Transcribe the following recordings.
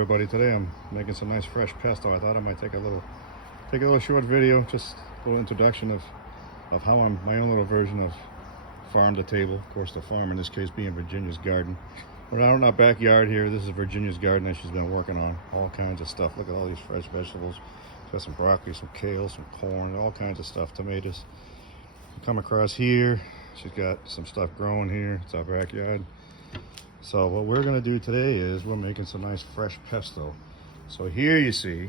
Everybody, today I'm making some nice fresh pesto. I thought I might take a little short video, just a little introduction of how I'm my own little version of farm to table. Of course, the farm in this case being Virginia's garden. We're out in our backyard here. This is Virginia's garden that she's been working on. All kinds of stuff. Look at all these fresh vegetables. She's got some broccoli, some kale, some corn, all kinds of stuff. Tomatoes. Come across here. She's got some stuff growing here. It's our backyard. So what we're gonna do today is we're making some nice fresh pesto. So here you see,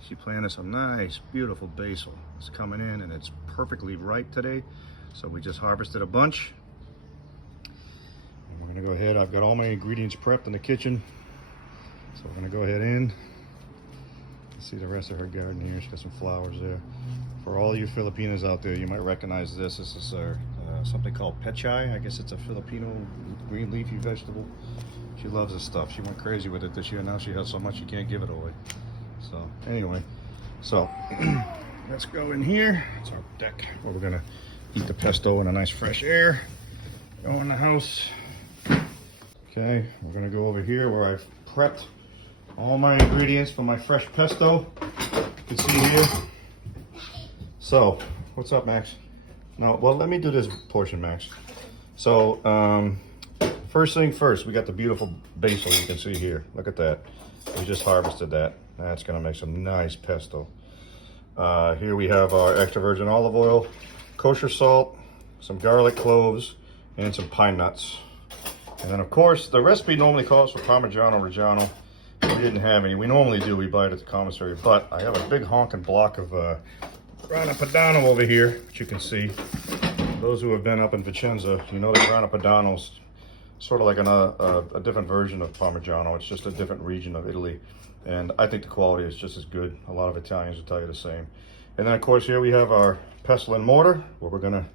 she planted some nice, beautiful basil. It's coming in and it's perfectly ripe today. So we just harvested a bunch. And we're gonna go ahead, I've got all my ingredients prepped in the kitchen. So we're gonna go ahead in. See the rest of her garden here. She's got some flowers there. For all you Filipinos out there, you might recognize this. This is something called pechay. I guess it's a Filipino green leafy vegetable. She loves this stuff. She went crazy with it this year. Now she has so much she can't give it away. So anyway, so let's go in here. It's our deck where we're gonna eat the pesto in a nice fresh air. Go in the house. Okay, we're gonna go over here where I've prepped all my ingredients for my fresh pesto. You can see here. So, what's up, Max? No, well, let me do this portion, Max. So, first thing first, we got the beautiful basil you can see here. Look at that. We just harvested that. That's gonna make some nice pesto. Here we have our extra virgin olive oil, kosher salt, some garlic cloves, and some pine nuts. And then, of course, the recipe normally calls for Parmigiano Reggiano. We didn't have any. We normally do. We buy it at the commissary. But I have a big honking block of grana padano over here, which you can see. Those who have been up in Vicenza, you know that grana padano's sort of like a different version of Parmigiano. It's just a different region of Italy. And I think the quality is just as good. A lot of Italians will tell you the same. And then, of course, here we have our pestle and mortar, where we're gonna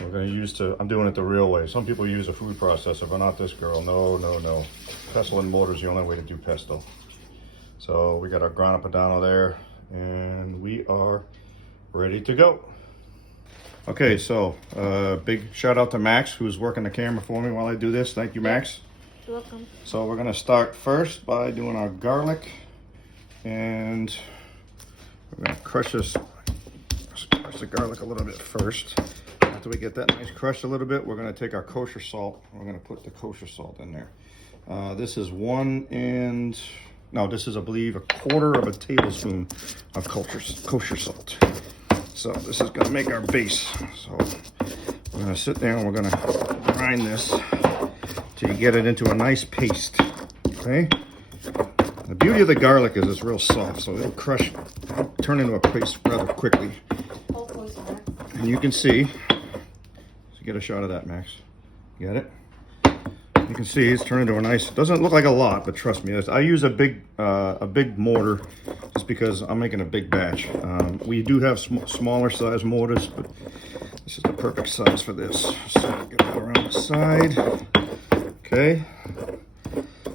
use I'm doing it the real way. Some people use a food processor, but not this girl. No, no, no. Pestle and mortar is the only way to do pesto. So we got our grana padano there, and we are ready to go. Okay, so big shout out to Max, who's working the camera for me while I do this. Thank you, Max. You're welcome. So we're gonna start first by doing our garlic, and we're gonna crush the garlic a little bit first. After we get that nice crushed a little bit, we're gonna take our kosher salt. We're gonna put the kosher salt in there. This is this is, I believe, a quarter of a tablespoon of kosher salt. So this is gonna make our base. So we're gonna sit there and we're gonna grind this till you get it into a nice paste, okay? The beauty of the garlic is it's real soft, so it'll turn into a paste rather quickly. And you can see, get a shot of that, Max. Get it? You can see it's turned into a nice, it doesn't look like a lot, but trust me, I use a big mortar just because I'm making a big batch. We do have smaller size mortars, but this is the perfect size for this. So get that around the side. Okay.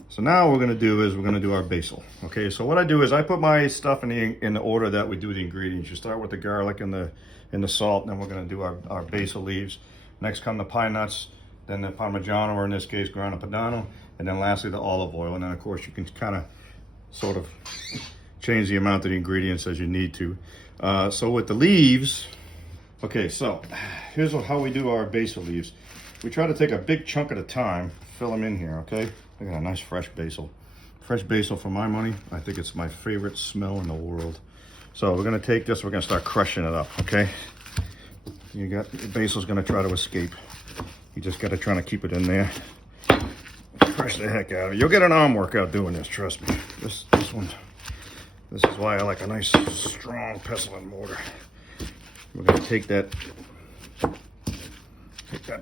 So now what we're gonna do is we're gonna do our basil. Okay, so what I do is I put my stuff in the order that we do the ingredients. You start with the garlic and the salt, and then we're gonna do our basil leaves. Next come the pine nuts, then the Parmigiano, or in this case, grana padano, and then lastly the olive oil. And then of course you can kind of sort of change the amount of the ingredients as you need to. So with the leaves, okay, so here's how we do our basil leaves. We try to take a big chunk at a time, fill them in here, okay? Look at that nice fresh basil. Fresh basil, for my money, I think it's my favorite smell in the world. So we're gonna take this, we're gonna start crushing it up, okay? You got the basil's gonna try to escape. You just gotta try to keep it in there. Crush the heck out of it. You'll get an arm workout doing this, trust me. This is why I like a nice strong pestle and mortar. We're gonna take that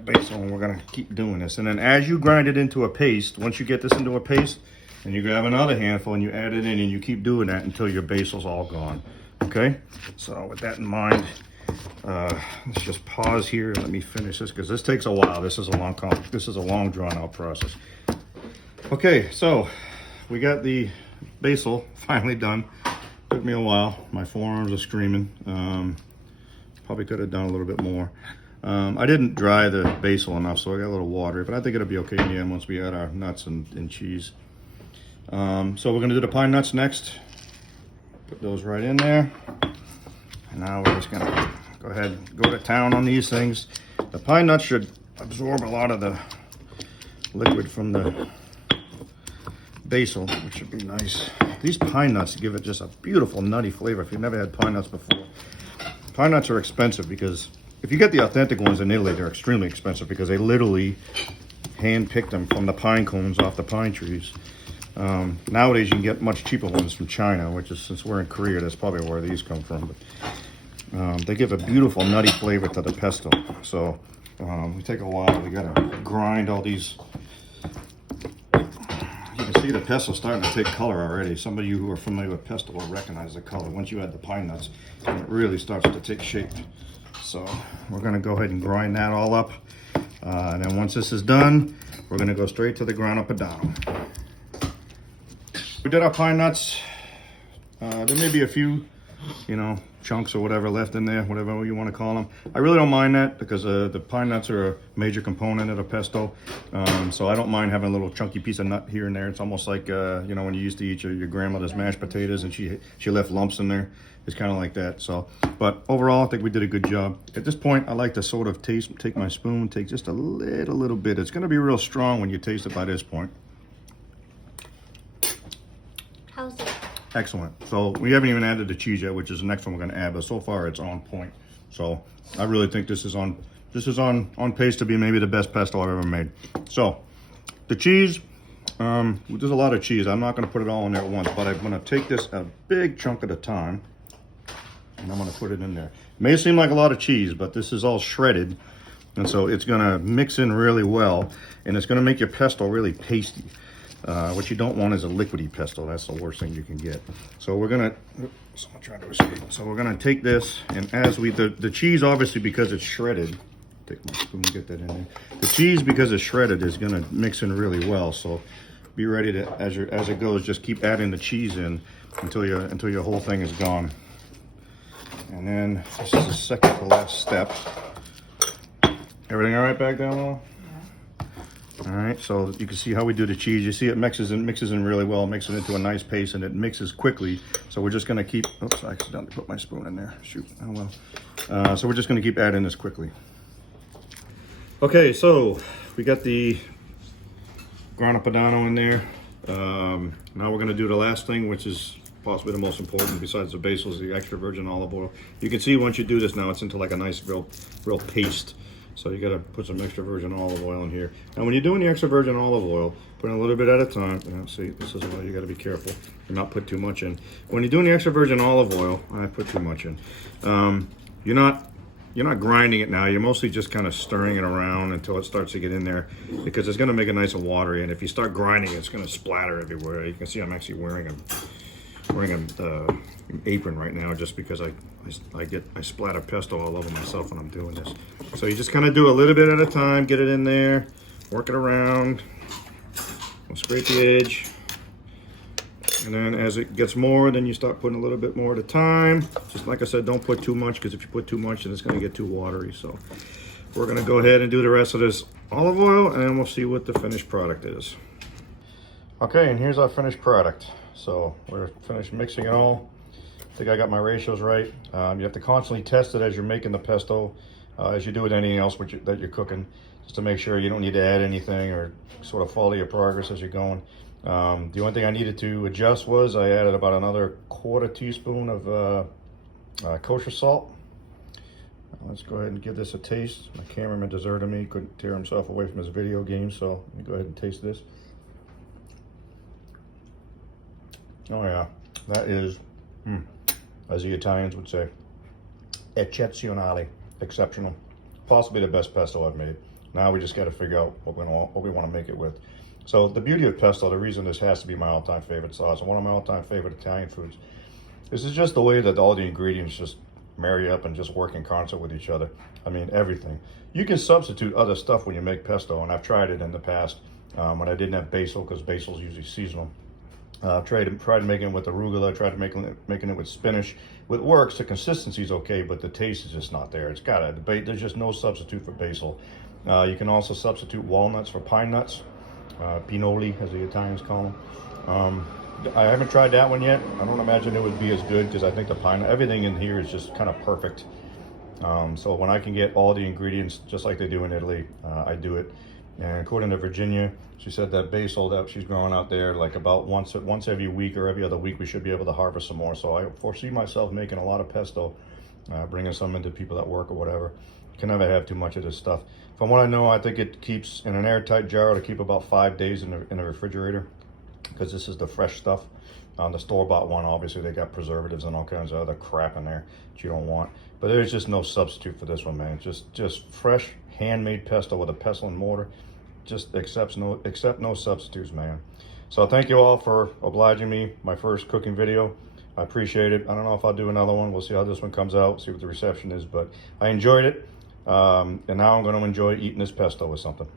basil and we're gonna keep doing this. And then as you grind it into a paste, once you get this into a paste, then you grab another handful and you add it in and you keep doing that until your basil's all gone. Okay? So with that in mind, let's just pause here and let me finish this because this takes a while. This is a long drawn out process. Okay, so we got the basil finally done. Took me a while. My forearms are screaming. Probably could have done a little bit more. I didn't dry the basil enough, so I got a little water, but I think it'll be okay in the end once we add our nuts and cheese. So we're gonna do the pine nuts next. Put those right in there. And now we're just gonna go ahead and go to town on these things. The pine nuts should absorb a lot of the liquid from the basil, which should be nice. These pine nuts give it just a beautiful nutty flavor. If you've never had pine nuts before, pine nuts are expensive because if you get the authentic ones in Italy, they're extremely expensive because they literally hand pick them from the pine cones off the pine trees. Nowadays you can get much cheaper ones from China, which is, since we're in Korea, that's probably where these come from. But they give a beautiful nutty flavor to the pesto. So we take a while. We gotta grind all these. You can see the pesto starting to take color already. Some of you who are familiar with pesto will recognize the color. Once you add the pine nuts, it really starts to take shape. So we're gonna go ahead and grind that all up. And then once this is done, we're gonna go straight to the grana padano. We did our pine nuts. There may be a few, chunks or whatever left in there, whatever you want to call them. I really don't mind that because the pine nuts are a major component of the pesto. So I don't mind having a little chunky piece of nut here and there. It's almost like, when you used to eat your grandmother's mashed potatoes and she left lumps in there. It's kind of like that. So, but overall, I think we did a good job. At this point, I like to sort of take my spoon, take just a little bit. It's going to be real strong when you taste it by this point. How's it? Excellent. So we haven't even added the cheese yet, which is the next one we're going to add. But so far, it's on point. So I really think this is on pace to be maybe the best pesto I've ever made. So the cheese, there's a lot of cheese. I'm not going to put it all in there at once, but I'm going to take this a big chunk at a time, and I'm going to put it in there. It may seem like a lot of cheese, but this is all shredded, and so it's going to mix in really well, and it's going to make your pesto really pasty. What you don't want is a liquidy pesto. That's the worst thing you can get. So we're gonna, someone trying to escape. So we're gonna take this, and as the cheese, obviously because it's shredded, take my spoon, get that in there. The cheese, because it's shredded, is gonna mix in really well. So be ready to, as it goes, just keep adding the cheese in until your whole thing is gone. And then this is the second to last step. Everything all right back there, Lola? All right, so you can see how we do the cheese. You see it mixes in really well. It makes it into a nice paste, and it mixes quickly. So we're just gonna keep, oops, I accidentally put my spoon in there. Shoot, oh well. So we're just gonna keep adding this quickly. Okay, so we got the grana padano in there. Now we're gonna do the last thing, which is possibly the most important besides the basil, is the extra virgin olive oil. You can see once you do this now, it's into like a nice real paste. So you gotta put some extra virgin olive oil in here. Now when you're doing the extra virgin olive oil, put in a little bit at a time. See, this is why you gotta be careful and not put too much in. When you're doing the extra virgin olive oil, I put too much in. You're not grinding it now. You're mostly just kind of stirring it around until it starts to get in there, because it's gonna make it nice and watery. And if you start grinding it, it's gonna splatter everywhere. You can see I'm actually wearing an apron right now just because I splatter pesto all over myself when I'm doing this. So you just kind of do a little bit at a time, get it in there, work it around, we'll scrape the edge, and then as it gets more, then you start putting a little bit more at a time. Just like I said, don't put too much, because if you put too much, then it's going to get too watery. So we're going to go ahead and do the rest of this olive oil, and then we'll see what the finished product is. Okay, and here's our finished product. So we're finished mixing it all. I think I got my ratios right. You have to constantly test it as you're making the pesto, as you do with anything else that you're cooking, just to make sure you don't need to add anything or sort of follow your progress as you're going. The only thing I needed to adjust was I added about another quarter teaspoon of kosher salt. Let's go ahead and give this a taste. My cameraman deserted me, couldn't tear himself away from his video game, so let me go ahead and taste this. Oh yeah, that is, as the Italians would say, eccezionale, exceptional. Possibly the best pesto I've made. Now we just got to figure out what we want to make it with. So the beauty of pesto, the reason this has to be my all-time favorite sauce, and one of my all-time favorite Italian foods, this is just the way that all the ingredients just marry up and just work in concert with each other. I mean, everything. You can substitute other stuff when you make pesto, and I've tried it in the past when I didn't have basil, because basil is usually seasonal. Tried making it with arugula, tried making it with spinach. What works, the consistency is okay, but the taste is just not there. There's just no substitute for basil. You can also substitute walnuts for pine nuts, pinoli, as the Italians call I haven't tried that one yet. I don't imagine it would be as good because I think everything in here is just kind of perfect. So when I can get all the ingredients just like they do in Italy, I do it. And according to Virginia, she said that basil that she's growing out there, like about once every week or every other week, we should be able to harvest some more. So I foresee myself making a lot of pesto, bringing some into people that work or whatever. Can never have too much of this stuff. From what I know, I think it keeps in an airtight jar to keep about 5 days in the refrigerator, because this is the fresh stuff. The store-bought one, obviously they got preservatives and all kinds of other crap in there that you don't want. But there's just no substitute for this one, man. Just fresh, handmade pesto with a pestle and mortar. Just accept no substitutes, man. So thank you all for obliging me, my first cooking video. I appreciate it. I don't know if I'll do another one. We'll see how this one comes out, see what the reception is. But I enjoyed it. And now I'm going to enjoy eating this pesto with something.